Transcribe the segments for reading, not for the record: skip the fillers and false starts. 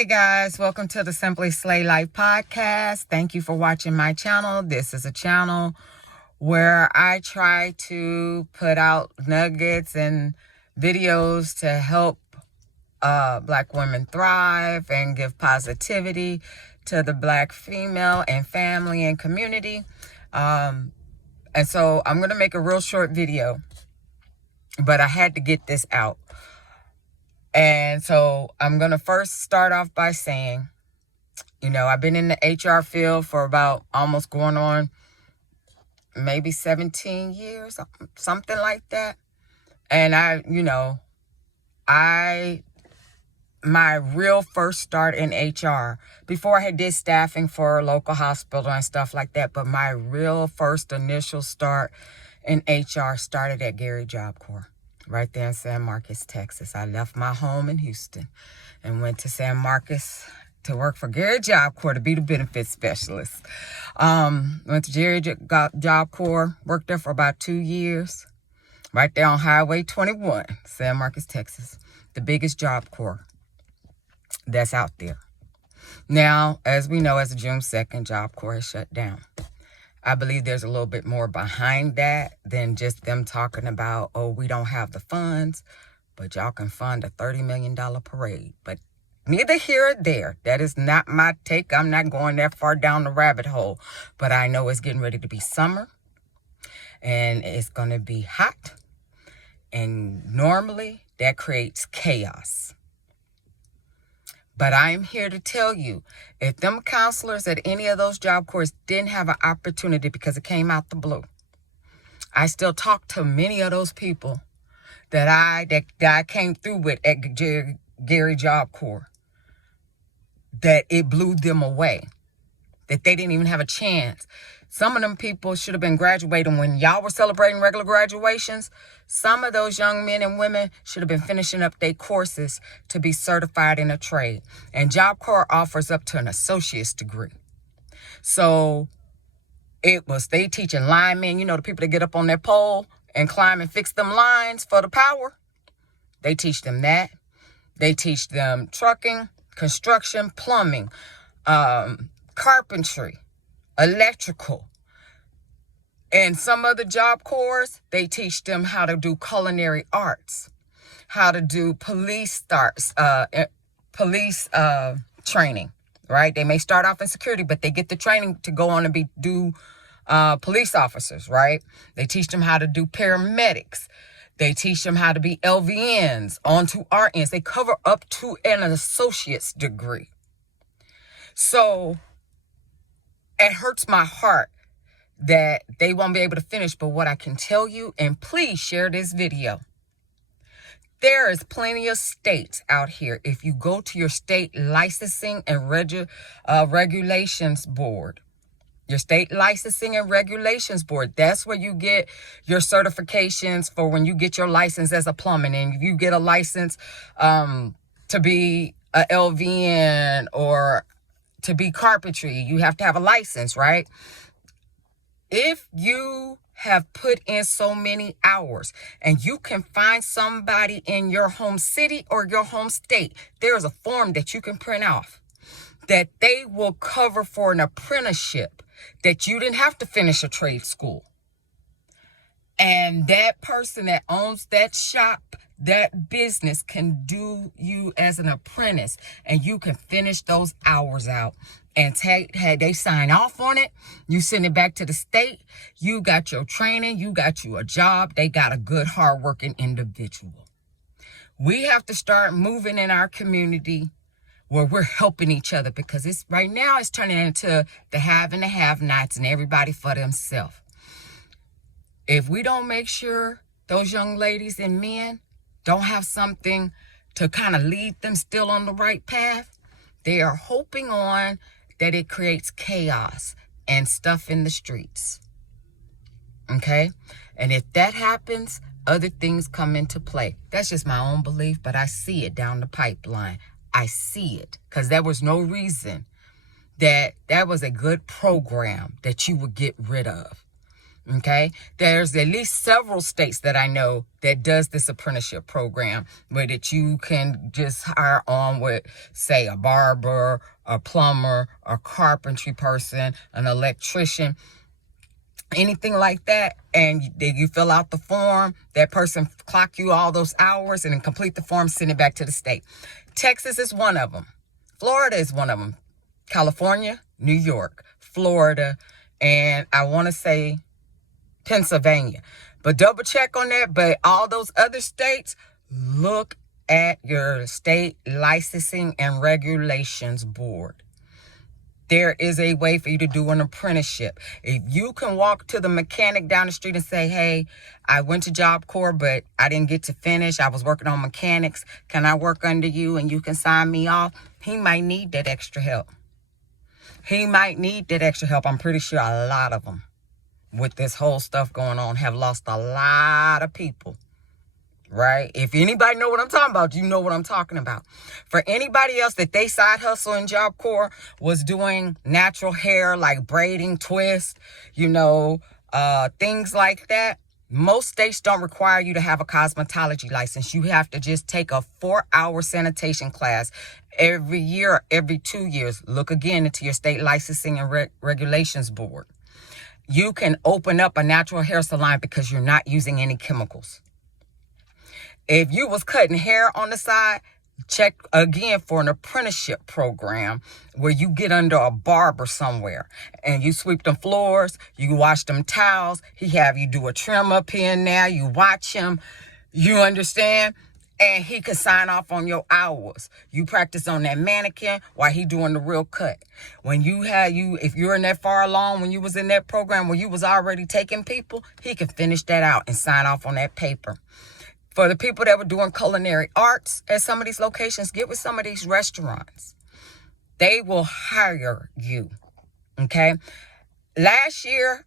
Hey guys, welcome to the Simply Slay Life podcast. Thank you for watching my channel. This is a channel where I try to put out nuggets and videos to help Black women thrive and give positivity to the Black female and family and community. And so I'm going to make a real short video, but I had to get this out. And so I'm going to first start off by saying, I've been in the HR field for about almost going on maybe 17 years, something like that. And my real first start in HR, before I did staffing for a local hospital and stuff like that, but my real first initial start in HR started at Gary Job Corps, right there in San Marcos, Texas. I left my home in Houston and went to San Marcos to work for Gary Job Corps to be the benefits specialist. Went to Gary Job Corps, worked there for about 2 years, right there on Highway 21, San Marcos, Texas, the biggest Job Corps that's out there. Now, as we know, as of June 2nd, Job Corps has shut down. I believe there's a little bit more behind that than just them talking about, we don't have the funds, but y'all can fund a $30 million parade. But neither here or there. That is not my take. I'm not going that far down the rabbit hole. But I know it's getting ready to be summer, and it's going to be hot. And normally, that creates chaos. But I'm here to tell you, if them counselors at any of those Job Corps didn't have an opportunity because it came out the blue, I still talk to many of those people that I came through with at Gary Job Corps, that it blew them away, that they didn't even have a chance. Some of them people should have been graduating when y'all were celebrating regular graduations. Some of those young men and women should have been finishing up their courses to be certified in a trade. And Job Corps offers up to an associate's degree. So they teaching linemen, the people that get up on their pole and climb and fix them lines for the power. They teach them that. They teach them trucking, construction, plumbing, carpentry, electrical. And some other Job Corps, they teach them how to do culinary arts, how to do police training, right? They may start off in security, but they get the training to go on and do police officers, right? They teach them how to do paramedics. They teach them how to be LVNs, on to RNs. They cover up to an associate's degree. So it hurts my heart that they won't be able to finish. But what I can tell you, and please share this video, there is plenty of states out here. If you go to your state licensing and regulations board, your state licensing and regulations board, that's where you get your certifications for when you get your license as a plumber, and you get a license to be a LVN or to be carpentry. You have to have a license, right? If you have put in so many hours and you can find somebody in your home city or your home state, there is a form that you can print off that they will cover for an apprenticeship, that you didn't have to finish a trade school. And that person that owns that shop, that business, can do you as an apprentice, and you can finish those hours out and they sign off on it. You send it back to the state. You got your training. You got you a job. They got a good, hardworking individual. We have to start moving in our community where we're helping each other, because right now it's turning into the have and the have-nots and everybody for themselves. If we don't make sure those young ladies and men don't have something to kind of lead them still on the right path, they are hoping on that it creates chaos and stuff in the streets. Okay? And if that happens, other things come into play. That's just my own belief, but I see it down the pipeline. I see it, because there was no reason that was a good program that you would get rid of. Okay, there's at least several states that I know that does this apprenticeship program where that you can just hire on with, say, a barber, a plumber, a carpentry person, an electrician, anything like that, and you fill out the form. That person clock you all those hours and then complete the form, send it back to the state. Texas is one of them. Florida is one of them. California, New York, Florida, and I want to say Pennsylvania. But double check on that. But all those other states, look at your state licensing and regulations board. There is a way for you to do an apprenticeship. If you can walk to the mechanic down the street and say, hey, I went to Job Corps, but I didn't get to finish. I was working on mechanics. Can I work under you and you can sign me off? He might need that extra help. He might need that extra help. I'm pretty sure a lot of them, with this whole stuff going on, have lost a lot of people. Right? If anybody know what I'm talking about, you know what I'm talking about. For anybody else that they side hustle in Job Corps was doing natural hair, like braiding, twist, things like that. Most states don't require you to have a cosmetology license. You have to just take a 4-hour sanitation class every year, or every 2 years. Look again into your state licensing and regulations board. You can open up a natural hair salon because you're not using any chemicals. If you was cutting hair on the side, check again for an apprenticeship program where you get under a barber somewhere and you sweep them floors, you wash them towels, he have you do a trim up here and there, you watch him, you understand? And he can sign off on your hours. You practice on that mannequin while he doing the real cut. If you're in that far along, when you was in that program where you was already taking people, he can finish that out and sign off on that paper. For the people that were doing culinary arts at some of these locations, get with some of these restaurants. They will hire you, okay? Last year,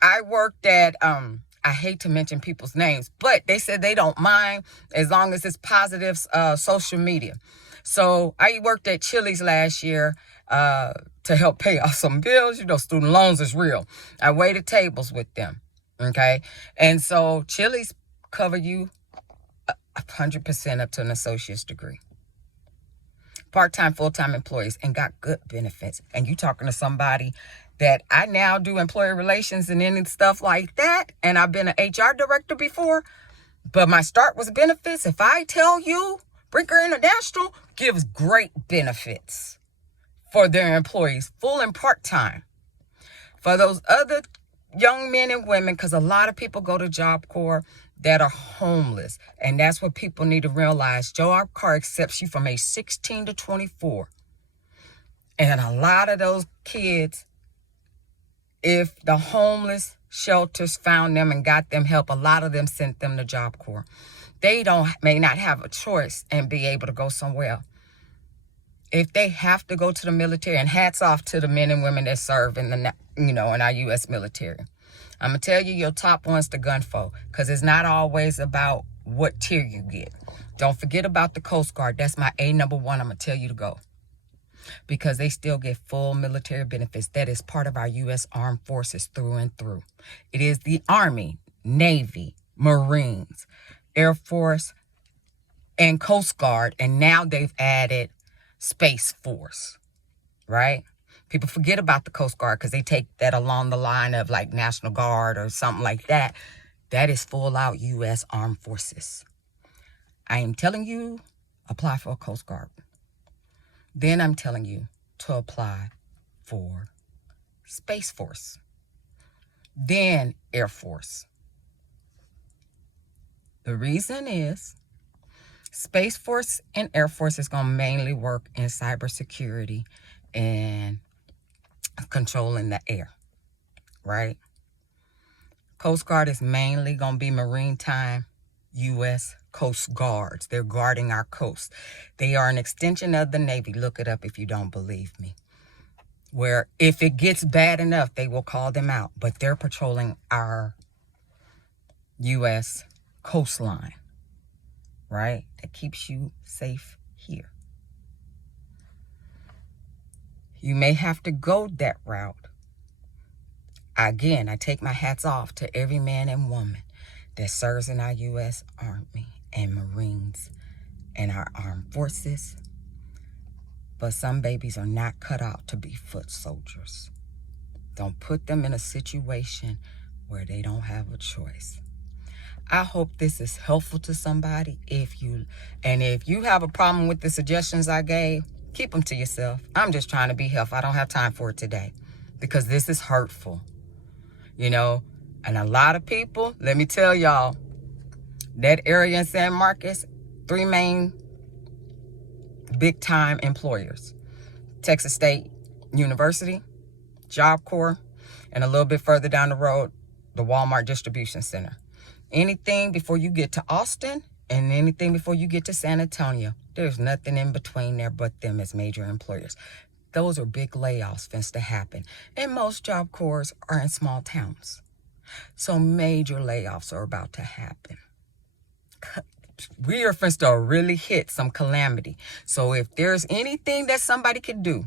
I worked at, I hate to mention people's names, but they said they don't mind as long as it's positive social media. So I worked at Chili's last year to help pay off some bills. Student loans is real. I waited tables with them, okay? And so Chili's cover you 100% up to an associate's degree. Part-time, full-time employees, and got good benefits. And you talking to somebody that I now do employee relations and any stuff like that. And I've been an HR director before, but my start was benefits. If I tell you, Brinker International gives great benefits for their employees, full and part-time. For those other young men and women, because a lot of people go to Job Corps that are homeless. And that's what people need to realize. Job Corps accepts you from age 16 to 24. And a lot of those kids, if the homeless shelters found them and got them help, a lot of them sent them to Job Corps. They may not have a choice and be able to go somewhere. If they have to go to the military, and hats off to the men and women that serve in in our U.S. military. I'm going to tell you your top one's the gunfo, because it's not always about what tier you get. Don't forget about the Coast Guard. That's my number one. I'm going to tell you to go, because they still get full military benefits. That is part of our U.S. Armed Forces through and through. It is the Army, Navy, Marines, Air Force, and Coast Guard, and now they've added Space Force, right? People forget about the Coast Guard because they take that along the line of like National Guard or something like that. That is full out U.S. Armed Forces. I am telling you, apply for a Coast Guard. Then I'm telling you to apply for Space Force. Then Air Force. The reason is Space Force and Air Force is going to mainly work in cybersecurity and controlling the air, right? Coast Guard is mainly going to be maritime U.S. Coast Guards. They're guarding our coast. They are an extension of the Navy. Look it up if you don't believe me. Where if it gets bad enough, they will call them out. But they're patrolling our U.S. coastline, right? That keeps you safe here. You may have to go that route. Again, I take my hats off to every man and woman that serves in our U.S. Army and Marines and our armed forces. But some babies are not cut out to be foot soldiers. Don't put them in a situation where they don't have a choice. I hope this is helpful to somebody. If you have a problem with the suggestions I gave, keep them to yourself. I'm just trying to be helpful. I don't have time for it today because this is hurtful, and a lot of people, let me tell y'all, that area in San Marcos, 3 main big time employers: Texas State University, Job Corps, and a little bit further down the road, the Walmart Distribution Center. Anything before you get to Austin and anything before you get to San Antonio, there's nothing in between there but them as major employers. Those are big layoffs finna to happen. And most Job Corps are in small towns. So major layoffs are about to happen. We are finna to really hit some calamity. So if there's anything that somebody could do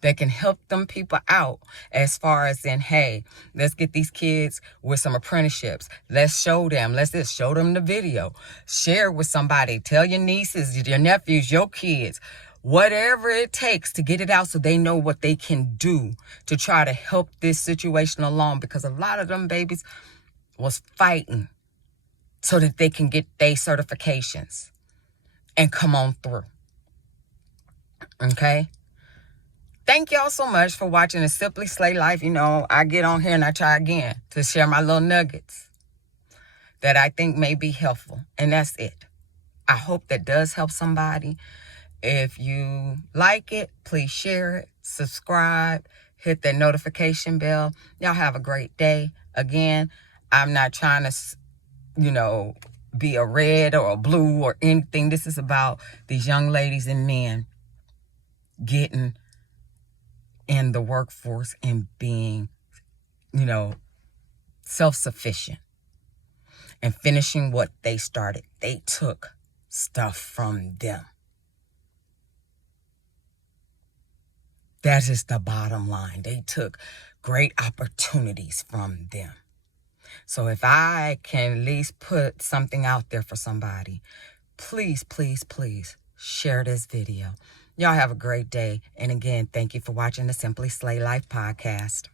that can help them people out, as far as in, hey, let's get these kids with some apprenticeships. Let's show them. Show them the video. Share with somebody. Tell your nieces, your nephews, your kids, whatever it takes to get it out so they know what they can do to try to help this situation along. Because a lot of them babies was fighting so that they can get their certifications and come on through. Okay? Thank y'all so much for watching the Simply Slay Life. I get on here and I try again to share my little nuggets that I think may be helpful. And that's it. I hope that does help somebody. If you like it, please share it, subscribe, hit that notification bell. Y'all have a great day. Again, I'm not trying to, be a red or a blue or anything. This is about these young ladies and men getting in the workforce and being, self-sufficient and finishing what they started. They took stuff from them. That is the bottom line. They took great opportunities from them. So if I can at least put something out there for somebody, please, please, please share this video. Y'all have a great day. And again, thank you for watching the Simply Slay Life podcast.